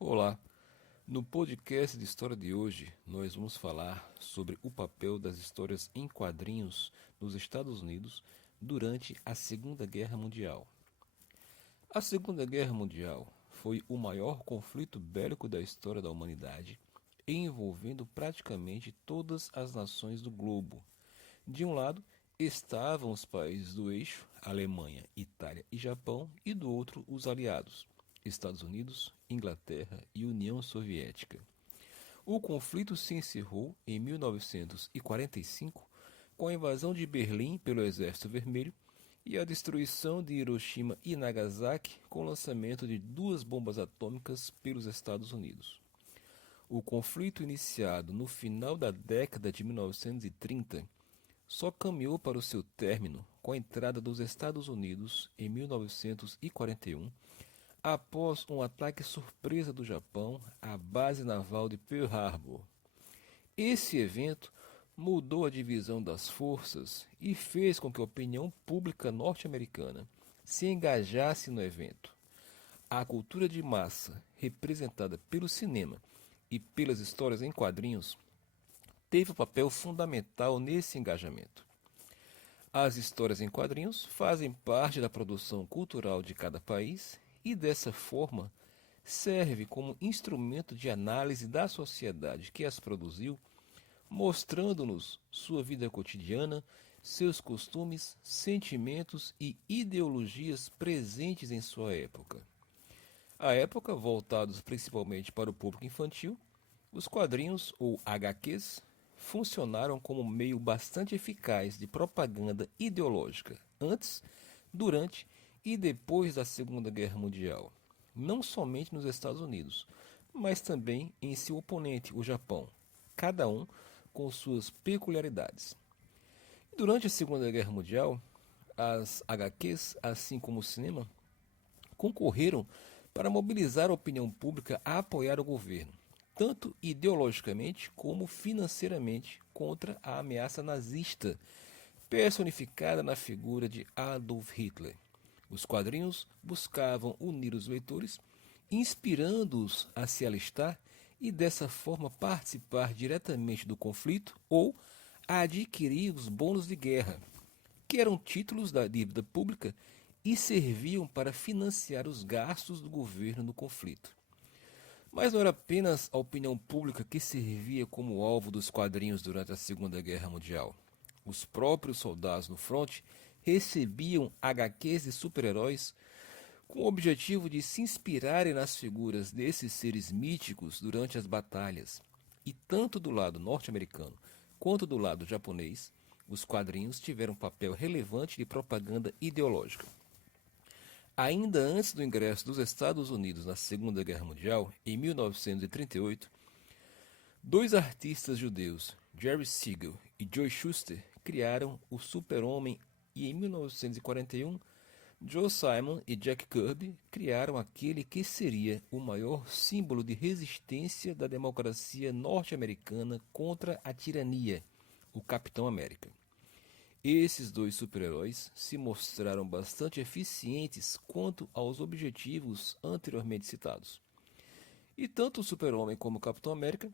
Olá! No podcast de história de hoje, nós vamos falar sobre o papel das histórias em quadrinhos nos Estados Unidos durante a Segunda Guerra Mundial. A Segunda Guerra Mundial foi o maior conflito bélico da história da humanidade, envolvendo praticamente todas as nações do globo. De um lado estavam os países do eixo, Alemanha, Itália e Japão, e do outro os aliados, Estados Unidos, Inglaterra e União Soviética. O conflito se encerrou em 1945 com a invasão de Berlim pelo Exército Vermelho e a destruição de Hiroshima e Nagasaki com o lançamento de duas bombas atômicas pelos Estados Unidos. O conflito, iniciado no final da década de 1930, só caminhou para o seu término com a entrada dos Estados Unidos em 1941, após um ataque surpresa do Japão à base naval de Pearl Harbor. Esse evento mudou a divisão das forças e fez com que a opinião pública norte-americana se engajasse no evento. A cultura de massa, representada pelo cinema e pelas histórias em quadrinhos, teve um papel fundamental nesse engajamento. As histórias em quadrinhos fazem parte da produção cultural de cada país e, dessa forma, serve como instrumento de análise da sociedade que as produziu, mostrando-nos sua vida cotidiana, seus costumes, sentimentos e ideologias presentes em sua época. À época, voltados principalmente para o público infantil, os quadrinhos, ou HQs, funcionaram como meio bastante eficaz de propaganda ideológica antes, durante e depois da Segunda Guerra Mundial, não somente nos Estados Unidos, mas também em seu oponente, o Japão, cada um com suas peculiaridades. Durante a Segunda Guerra Mundial, as HQs, assim como o cinema, concorreram para mobilizar a opinião pública a apoiar o governo, tanto ideologicamente como financeiramente, contra a ameaça nazista, personificada na figura de Adolf Hitler. Os quadrinhos buscavam unir os leitores, inspirando-os a se alistar e dessa forma participar diretamente do conflito ou a adquirir os bônus de guerra, que eram títulos da dívida pública e serviam para financiar os gastos do governo no conflito. Mas não era apenas a opinião pública que servia como alvo dos quadrinhos durante a Segunda Guerra Mundial. Os próprios soldados no fronte recebiam HQs de super-heróis com o objetivo de se inspirarem nas figuras desses seres míticos durante as batalhas. E tanto do lado norte-americano quanto do lado japonês, os quadrinhos tiveram um papel relevante de propaganda ideológica. Ainda antes do ingresso dos Estados Unidos na Segunda Guerra Mundial, em 1938, dois artistas judeus, Jerry Siegel e Joe Shuster, criaram o Super-Homem e em 1941, Joe Simon e Jack Kirby criaram aquele que seria o maior símbolo de resistência da democracia norte-americana contra a tirania, o Capitão América. Esses dois super-heróis se mostraram bastante eficientes quanto aos objetivos anteriormente citados. E tanto o Super-Homem como o Capitão América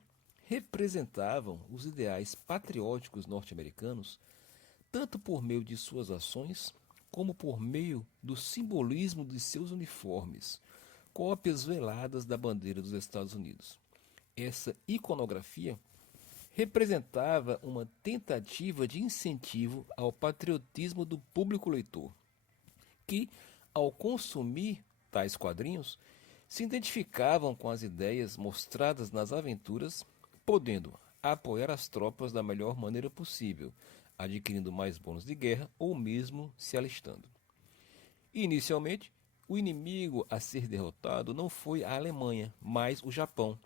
representavam os ideais patrióticos norte-americanos, tanto por meio de suas ações, como por meio do simbolismo de seus uniformes, cópias veladas da bandeira dos Estados Unidos. Essa iconografia representava uma tentativa de incentivo ao patriotismo do público leitor, que, ao consumir tais quadrinhos, se identificavam com as ideias mostradas nas aventuras, podendo apoiar as tropas da melhor maneira possível, adquirindo mais bônus de guerra ou mesmo se alistando. Inicialmente, o inimigo a ser derrotado não foi a Alemanha, mas o Japão.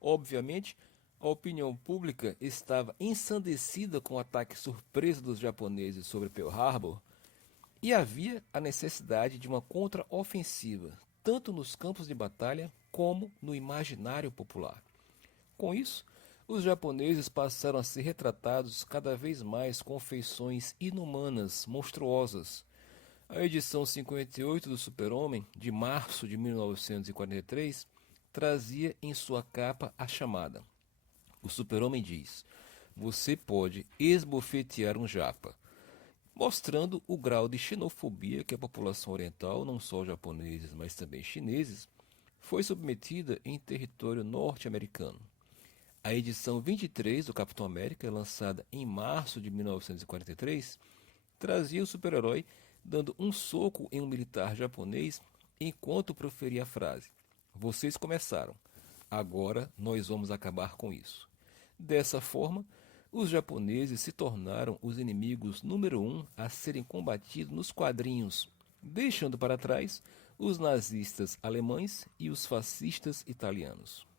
Obviamente, a opinião pública estava ensandecida com o ataque surpresa dos japoneses sobre Pearl Harbor e havia a necessidade de uma contraofensiva, tanto nos campos de batalha como no imaginário popular. Com isso, os japoneses passaram a ser retratados cada vez mais com feições inumanas, monstruosas. A edição 58 do Super-Homem, de março de 1943, trazia em sua capa a chamada. O super-homem diz: "Você pode esbofetear um japa", mostrando o grau de xenofobia que a população oriental, não só japoneses, mas também chineses, foi submetida em território norte-americano. A edição 23 do Capitão América, lançada em março de 1943, trazia o super-herói dando um soco em um militar japonês enquanto proferia a frase: "Vocês começaram, agora nós vamos acabar com isso". Dessa forma, os japoneses se tornaram os inimigos número um a serem combatidos nos quadrinhos, deixando para trás os nazistas alemães e os fascistas italianos.